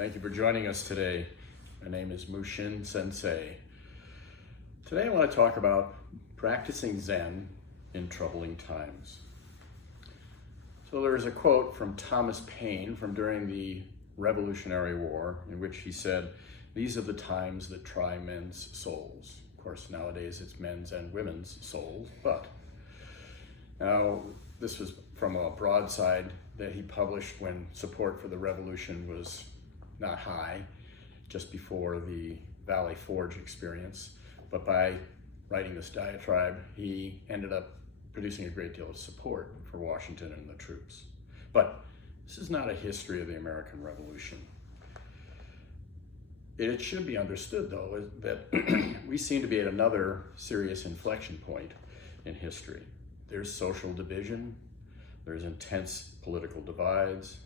Thank you for joining us today. My name is Mushin Sensei. Today I want to talk about practicing Zen in troubling times. So there is a quote from Thomas Paine from during the Revolutionary War in which he said, "These are the times that try men's souls." Of course, nowadays it's men's and women's souls, but now this was from a broadside that he published when support for the revolution was not high, just before the Valley Forge experience. But by writing this diatribe, he ended up producing a great deal of support for Washington and the troops. But this is not a history of the American Revolution. It should be understood, though, that we seem to be at another serious inflection point in history. There's social division, there's intense political divides,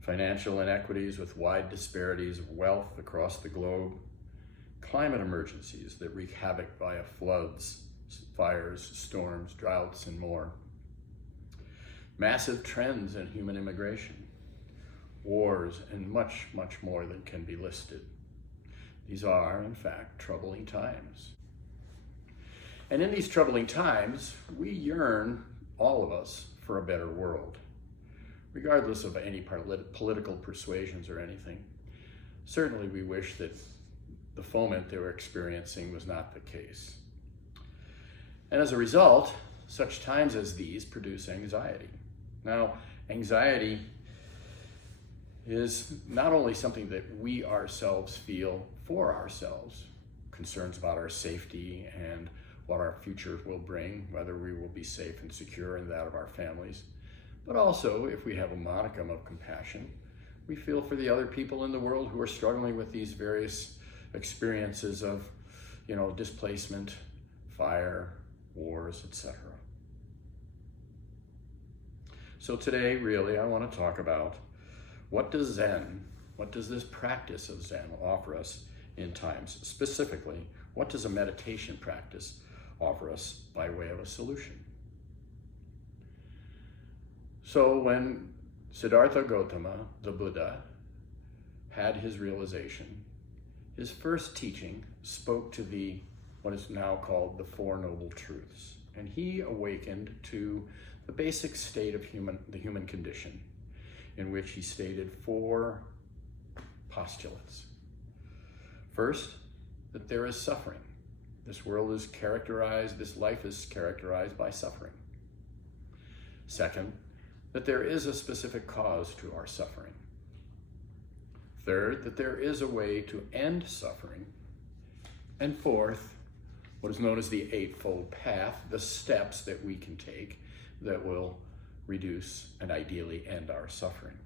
financial inequities with wide disparities of wealth across the globe, climate emergencies that wreak havoc via floods, fires, storms, droughts, and more. Massive trends in human immigration, wars, and much, much more than can be listed. These are, in fact, troubling times. And in these troubling times, we yearn, all of us, for a better world, regardless of any political persuasions or anything. Certainly we wish that the foment they were experiencing was not the case. And as a result, such times as these produce anxiety. Now, anxiety is not only something that we ourselves feel for ourselves, concerns about our safety and what our future will bring, whether we will be safe and secure in that of our families, but also, if we have a modicum of compassion, we feel for the other people in the world who are struggling with these various experiences of, displacement, fire, wars, etc. So today, really, I want to talk about what does this practice of Zen offer us in times? Specifically, what does a meditation practice offer us by way of a solution? So when Siddhartha Gautama, the Buddha, had his realization, his first teaching spoke to what is now called the Four Noble Truths. And he awakened to the basic state of the human condition, in which he stated four postulates. First, that there is suffering. This life is characterized by suffering. Second, that there is a specific cause to our suffering. Third, that there is a way to end suffering. And fourth, what is known as the Eightfold Path, the steps that we can take that will reduce and ideally end our suffering.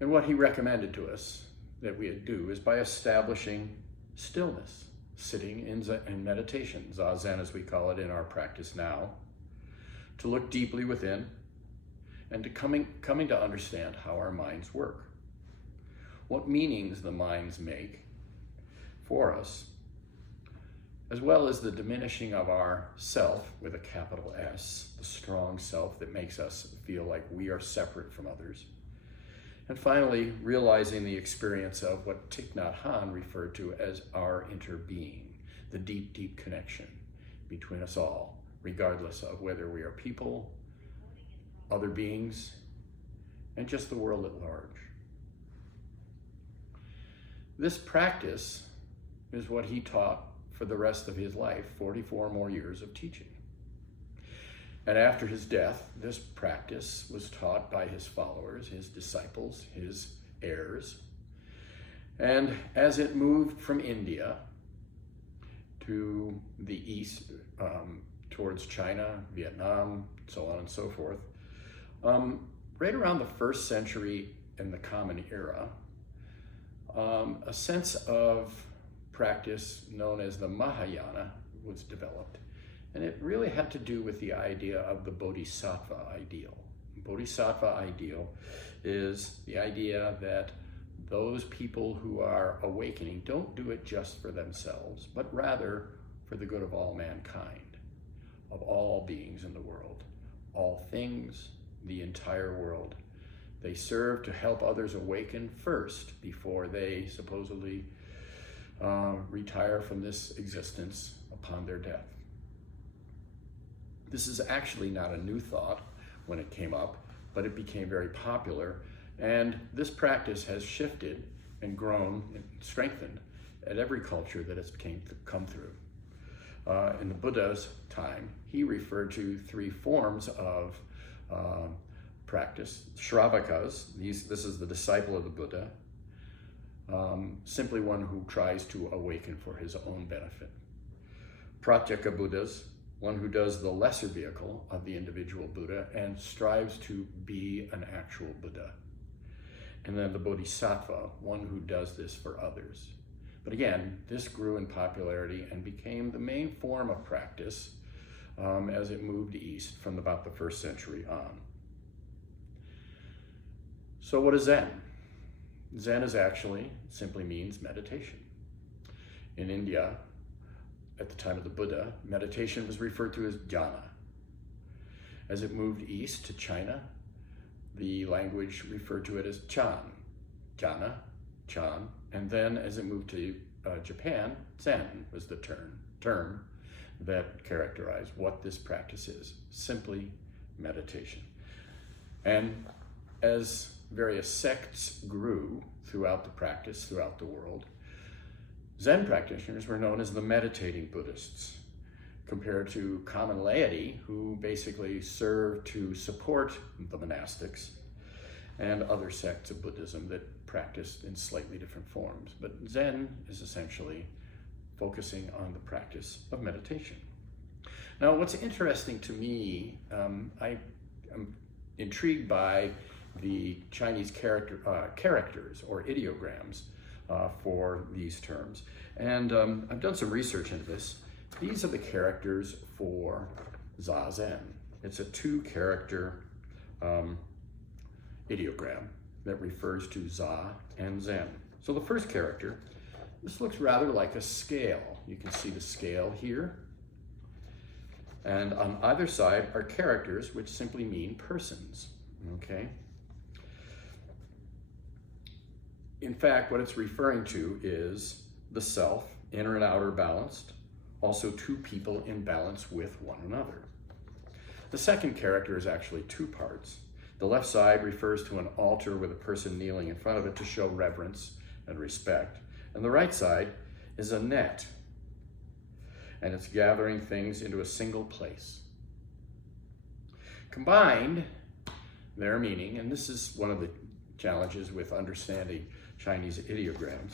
And what he recommended to us that we do is by establishing stillness, sitting in meditation, Zazen as we call it in our practice now, to look deeply within and to coming to understand how our minds work, what meanings the minds make for us, as well as the diminishing of our self with a capital S, the strong self that makes us feel like we are separate from others. And finally, realizing the experience of what Thich Nhat Hanh referred to as our interbeing, the deep, deep connection between us all, regardless of whether we are people, other beings, and just the world at large. This practice is what he taught for the rest of his life, 44 more years of teaching. And after his death, this practice was taught by his followers, his disciples, his heirs. And as it moved from India to the east, towards China, Vietnam, so on and so forth, right around the 1st century in the Common Era, a sense of practice known as the Mahayana was developed. And it really had to do with the idea of the Bodhisattva ideal. Bodhisattva ideal is the idea that those people who are awakening don't do it just for themselves, but rather for the good of all mankind, of all beings in the world, all things, the entire world, They serve to help others awaken first before they supposedly retire from this existence upon their death. This is actually not a new thought when it came up, but it became very popular, and this practice has shifted and grown and strengthened at every culture that it's come through. In the Buddha's time, he referred to three forms of practice. Shravakas, this is the disciple of the Buddha, simply one who tries to awaken for his own benefit. Pratyeka Buddhas, one who does the lesser vehicle of the individual Buddha and strives to be an actual Buddha. And then the Bodhisattva, one who does this for others. But again, this grew in popularity and became the main form of practice as it moved east from about the 1st century on. So what is Zen? Zen simply means meditation. In India, at the time of the Buddha, meditation was referred to as jhana. As it moved east to China, the language referred to it as chan, jhana, chan, and then as it moved to Japan, Zen was the term that characterized what this practice is, simply meditation. And as various sects grew throughout the practice, throughout the world, Zen practitioners were known as the meditating Buddhists, compared to common laity, who basically served to support the monastics and other sects of Buddhism that practiced in slightly different forms. But Zen is essentially focusing on the practice of meditation. Now, what's interesting to me, I am intrigued by the Chinese characters or ideograms for these terms. And I've done some research into this. These are the characters for Zazen. It's a 2-character ideogram that refers to Za and Zen. So the first character, this looks rather like a scale. You can see the scale here. And on either side are characters, which simply mean persons, okay? In fact, what it's referring to is the self, inner and outer balanced, also 2 people in balance with one another. The second character is actually 2 parts. The left side refers to an altar with a person kneeling in front of it to show reverence and respect. And the right side is a net, and it's gathering things into a single place. Combined, their meaning, and this is one of the challenges with understanding Chinese ideograms,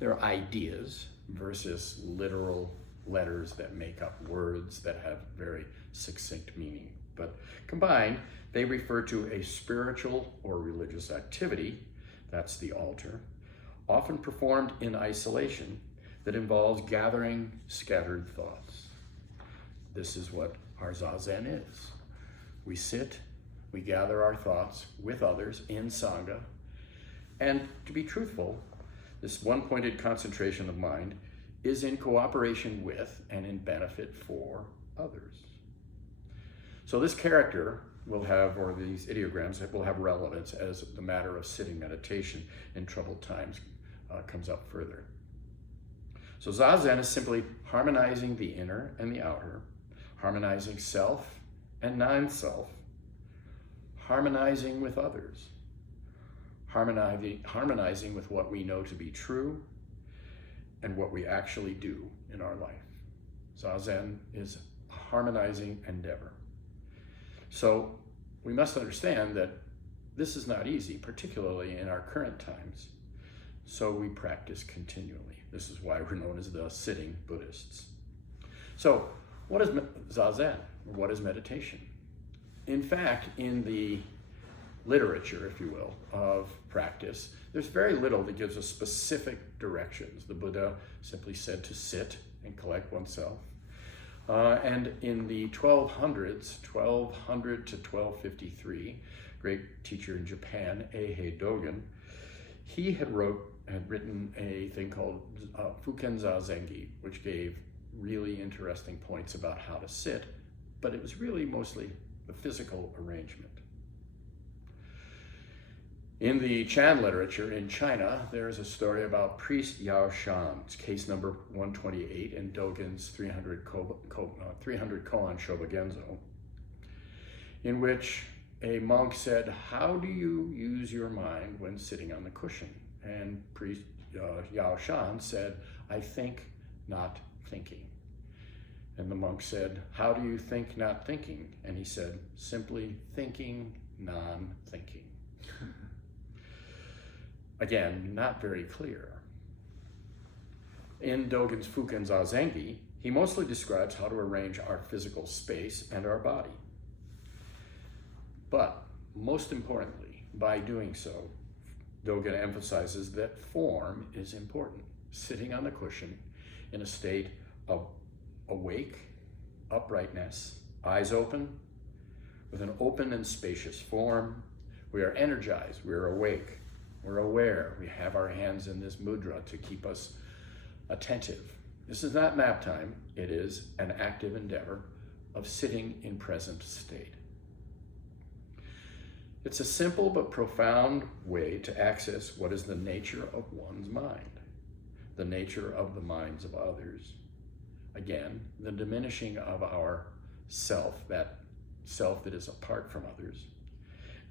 they're ideas versus literal letters that make up words that have very succinct meaning. But combined, they refer to a spiritual or religious activity, that's the altar, often performed in isolation, that involves gathering scattered thoughts. This is what our Zazen is. We sit, we gather our thoughts with others in Sangha, and to be truthful, this one-pointed concentration of mind is in cooperation with and in benefit for others. So this character will have, or these ideograms will have relevance as the matter of sitting meditation in troubled times comes up further. So Zazen is simply harmonizing the inner and the outer, harmonizing self and non-self, harmonizing with others, harmonizing with what we know to be true and what we actually do in our life. Zazen is a harmonizing endeavor. So we must understand that this is not easy, particularly in our current times. So we practice continually. This is why we're known as the sitting Buddhists. So what is Zazen? What is meditation? In fact, in the literature, if you will, of practice, there's very little that gives us specific directions. The Buddha simply said to sit and collect oneself. And in the 1200s, 1200 to 1253, great teacher in Japan, Eihei Dogen, he had written a thing called Fuken Zazengi, which gave really interesting points about how to sit, but it was really mostly the physical arrangement. In the Chan literature in China, there's a story about priest Yao Shan. It's case number 128 in Dogen's 300 koan Shobogenzo, in which a monk said, "How do you use your mind when sitting on the cushion?" And priest Yao Shan said, "I think, not thinking." And the monk said, "How do you think, not thinking?" And he said, "Simply thinking, non-thinking." Again, not very clear. In Dogen's Fuken Zazengi, he mostly describes how to arrange our physical space and our body. But most importantly, by doing so, Dogen emphasizes that form is important. Sitting on the cushion in a state of awake, uprightness, eyes open, with an open and spacious form. We are energized, we are awake, we're aware, we have our hands in this mudra to keep us attentive. This is not nap time, it is an active endeavor of sitting in present state. It's a simple but profound way to access what is the nature of one's mind, the nature of the minds of others. Again, the diminishing of our self, that self that is apart from others,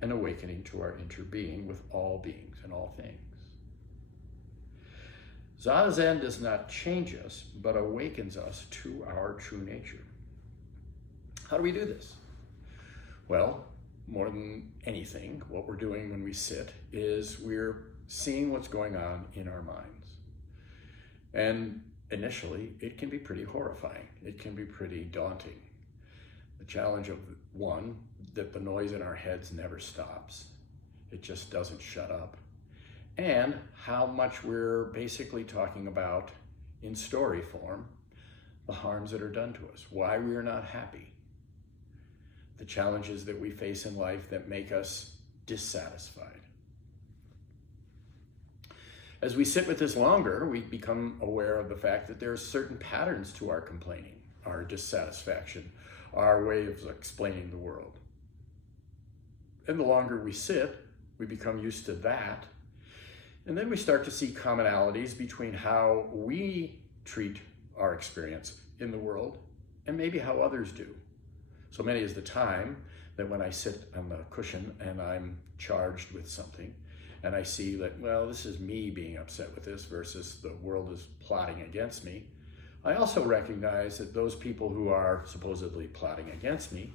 and awakening to our interbeing with all beings and all things. Zazen does not change us, but awakens us to our true nature. How do we do this? Well, more than anything, what we're doing when we sit is we're seeing what's going on in our minds. And initially, it can be pretty horrifying. It can be pretty daunting. The challenge of one, that the noise in our heads never stops. It just doesn't shut up. And how much we're basically talking about, in story form, the harms that are done to us, why we are not happy, the challenges that we face in life that make us dissatisfied. As we sit with this longer, we become aware of the fact that there are certain patterns to our complaining, our dissatisfaction, our way of explaining the world. And the longer we sit, we become used to that. And then we start to see commonalities between how we treat our experience in the world and maybe how others do. So many is the time that when I sit on the cushion and I'm charged with something, and I see that, well, this is me being upset with this versus the world is plotting against me, I also recognize that those people who are supposedly plotting against me,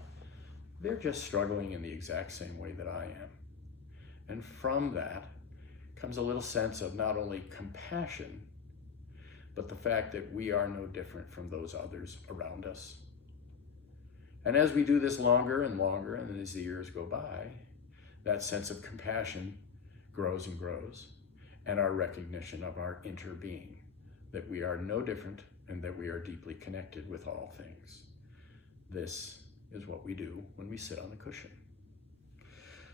they're just struggling in the exact same way that I am. And from that comes a little sense of not only compassion, but the fact that we are no different from those others around us. And as we do this longer and longer, and as the years go by, that sense of compassion grows and grows, and our recognition of our interbeing, that we are no different and that we are deeply connected with all things. This is what we do when we sit on the cushion.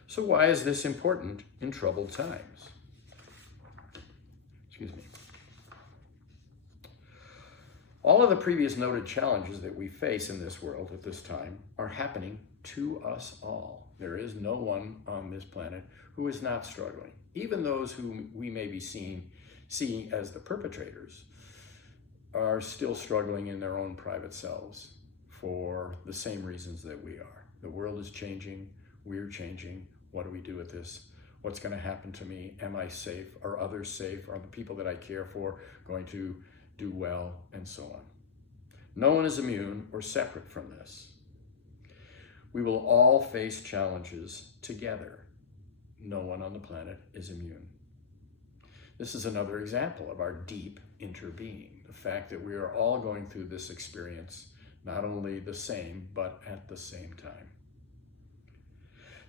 So why is this important in troubled times? Excuse me. All of the previous noted challenges that we face in this world at this time are happening to us all. There is no one on this planet who is not struggling. Even those whom we may be seeing as the perpetrators are still struggling in their own private selves for the same reasons that we are. The world is changing, we're changing. What do we do with this? What's going to happen to me? Am I safe? Are others safe? Are the people that I care for going to do well? And so on. No one is immune or separate from this. We will all face challenges together. No one on the planet is immune. This is another example of our deep interbeing, the fact that we are all going through this experience, not only the same, but at the same time.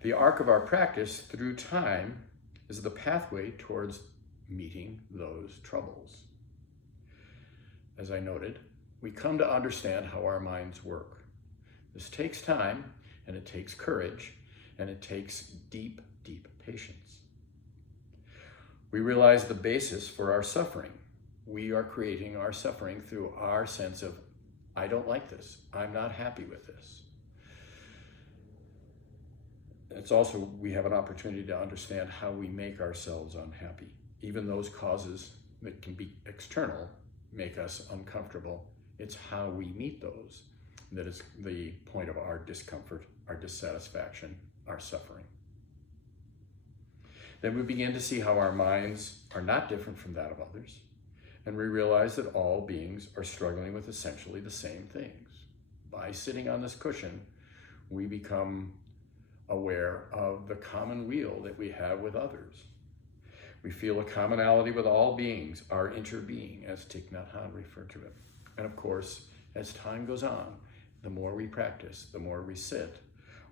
The arc of our practice through time is the pathway towards meeting those troubles. As I noted, we come to understand how our minds work. This takes time, and it takes courage, and it takes deep, deep patience. We realize the basis for our suffering. We are creating our suffering through our sense of, I don't like this. I'm not happy with this. it's also, we have an opportunity to understand how we make ourselves unhappy. Even those causes that can be external make us uncomfortable. It's how we meet those that is the point of our discomfort, our dissatisfaction, our suffering. Then we begin to see how our minds are not different from that of others, and we realize that all beings are struggling with essentially the same things. By sitting on this cushion, we become aware of the common wheel that we have with others. We feel a commonality with all beings, our interbeing, as Thich Nhat Hanh referred to it. And of course, as time goes on, the more we practice, the more we sit,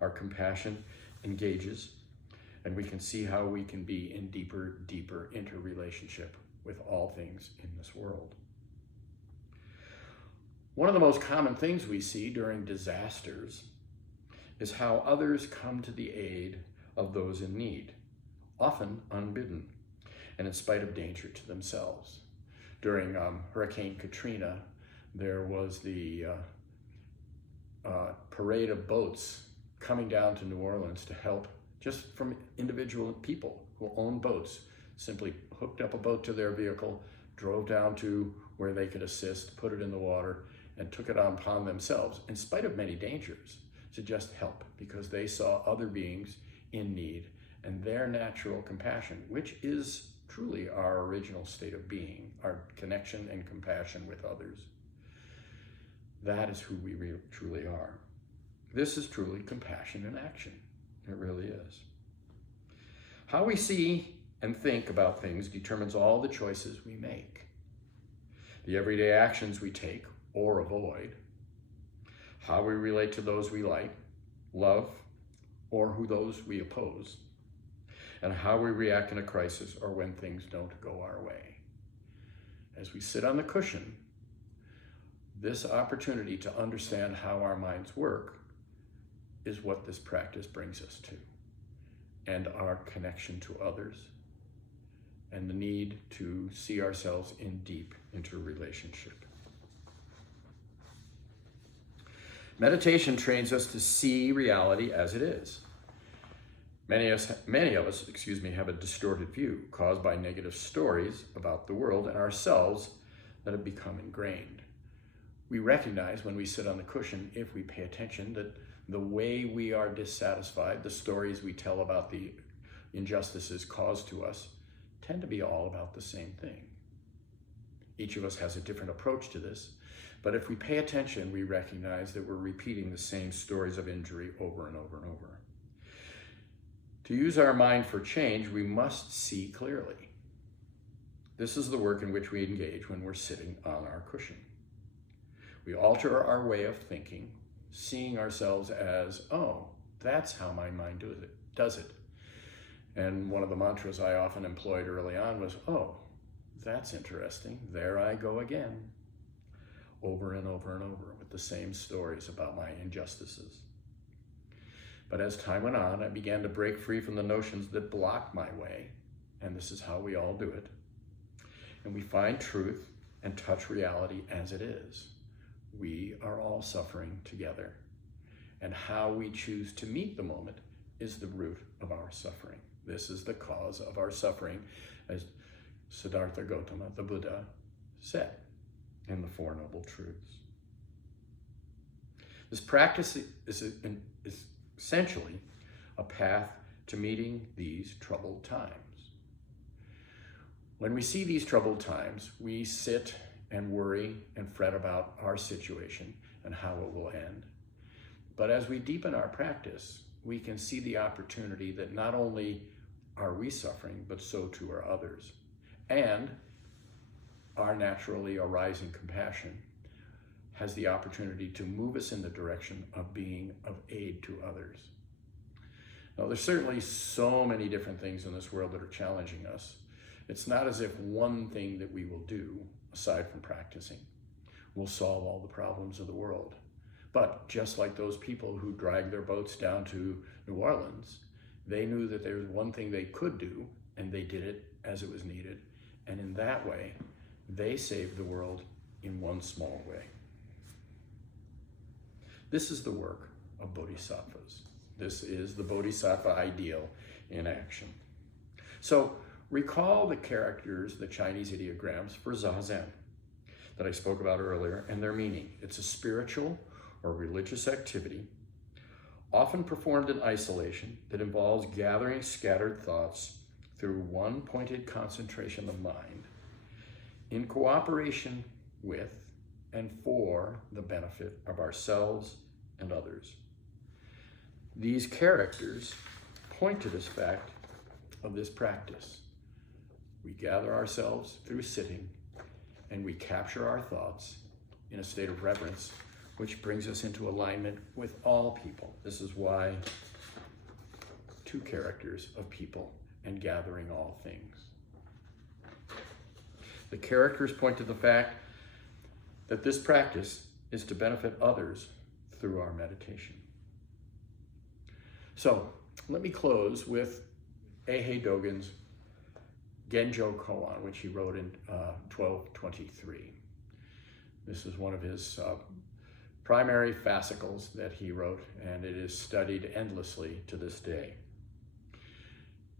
our compassion engages, and we can see how we can be in deeper interrelationship with all things in this world. One of the most common things we see during disasters is how others come to the aid of those in need, often unbidden, and in spite of danger to themselves. During Hurricane Katrina, there was the parade of boats coming down to New Orleans to help, just from individual people who own boats, simply hooked up a boat to their vehicle, drove down to where they could assist, put it in the water, and took it upon themselves, in spite of many dangers, to just help, because they saw other beings in need, and their natural compassion, which is truly our original state of being, our connection and compassion with others. That is who we truly are. This is truly compassion in action. It really is. How we see and think about things determines all the choices we make. The everyday actions we take or avoid, how we relate to those we like, love, or who those we oppose, and how we react in a crisis or when things don't go our way. As we sit on the cushion, this opportunity to understand how our minds work is what this practice brings us to, and our connection to others, and the need to see ourselves in deep interrelationship. Meditation trains us to see reality as it is. Many of us, have a distorted view caused by negative stories about the world and ourselves that have become ingrained. We recognize when we sit on the cushion, if we pay attention, that the way we are dissatisfied, the stories we tell about the injustices caused to us, tend to be all about the same thing. Each of us has a different approach to this, but if we pay attention, we recognize that we're repeating the same stories of injury over and over and over. To use our mind for change, we must see clearly. This is the work in which we engage when we're sitting on our cushion. We alter our way of thinking, seeing ourselves as, oh, that's how my mind does it. And one of the mantras I often employed early on was, oh, that's interesting, there I go again. Over and over and over with the same stories about my injustices. But as time went on, I began to break free from the notions that block my way, and this is how we all do it. And we find truth and touch reality as it is. We are all suffering together, and how we choose to meet the moment is the root of our suffering. This is the cause of our suffering, as Siddhartha Gautama, the Buddha, said in the Four Noble Truths. This practice is essentially a path to meeting these troubled times. When we see these troubled times, we sit and worry and fret about our situation and how it will end. But as we deepen our practice, we can see the opportunity that not only are we suffering, but so too are others. And our naturally arising compassion has the opportunity to move us in the direction of being of aid to others. Now, there's certainly so many different things in this world that are challenging us. It's not as if one thing that we will do, aside from practicing, will solve all the problems of the world. But just like those people who dragged their boats down to New Orleans, they knew that there was one thing they could do, and they did it as it was needed. And in that way, they saved the world in one small way. This is the work of bodhisattvas. This is the Bodhisattva ideal in action. So recall the characters, the Chinese ideograms for Zazen that I spoke about earlier, and their meaning. It's a spiritual or religious activity, often performed in isolation, that involves gathering scattered thoughts through one pointed concentration of mind in cooperation with and for the benefit of ourselves and others. These characters point to this fact of this practice. We gather ourselves through sitting, and we capture our thoughts in a state of reverence, which brings us into alignment with all people. This is why two characters of people and gathering all things. The characters point to the fact that this practice is to benefit others through our meditation. So let me close with Eihei Dogen's Genjo Koan, which he wrote in 1223. This is one of his primary fascicles that he wrote, and it is studied endlessly to this day.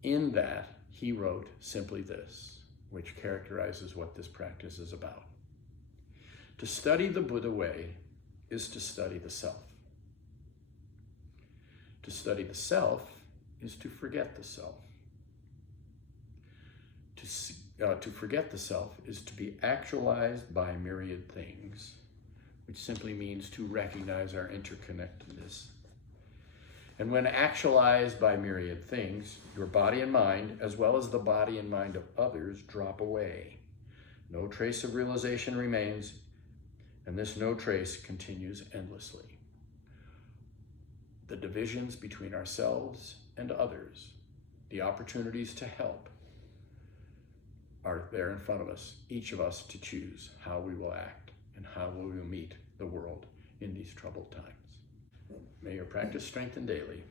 In that, he wrote simply this, which characterizes what this practice is about. To study the Buddha way is to study the self. To study the self is to forget the self. To forget the self is to be actualized by myriad things, which simply means to recognize our interconnectedness. And when actualized by myriad things, your body and mind, as well as the body and mind of others, drop away. No trace of realization remains, and this no trace continues endlessly. The divisions between ourselves and others, the opportunities to help, are there in front of us, each of us to choose how we will act and how we will meet the world in these troubled times. May your practice strengthen daily.